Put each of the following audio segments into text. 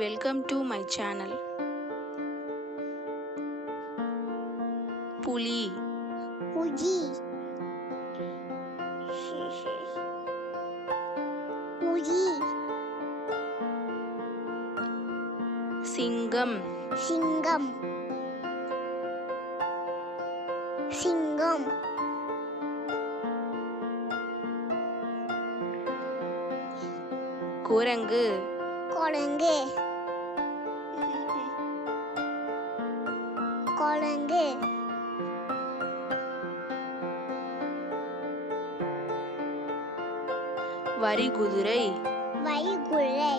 Welcome to my channel. புலி புலி புலி சிங்கம் சிங்கம் சிங்கம் குரங்கு குரங்கு குரங்கு வரிகுதிரை வைகுலை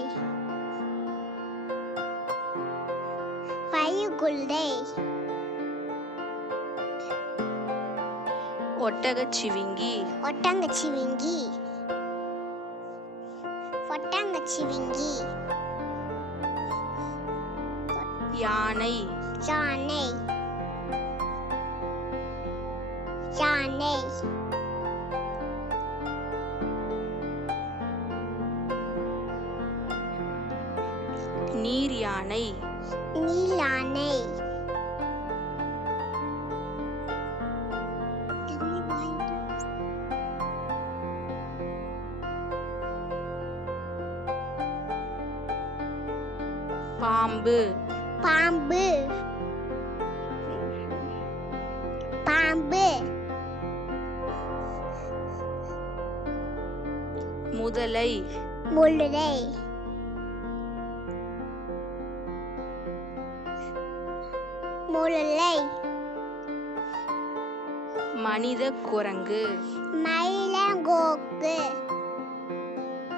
வைகுலை ஒட்டகச்சிவிங்கி ஒட்டங்கச்சிவிங்கி ஒட்டங்கச்சிவிங்கி யானை யானை யானை நீர் யானை நீலானை பாம்பு பாம்பு பாம்பு முதலை முல்லை முல்லை மனித குரங்கு மயிலங்கோக்கு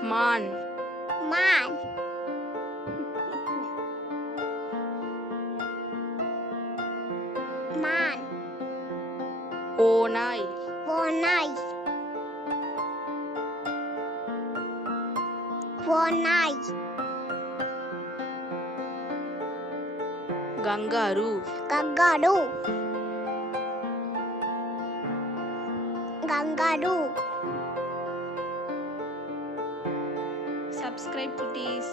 மான் மான் மான் ஓநாய் ஓநாய் ஓநாய் kangaroo kangaroo kangaroo Subscribe, putties.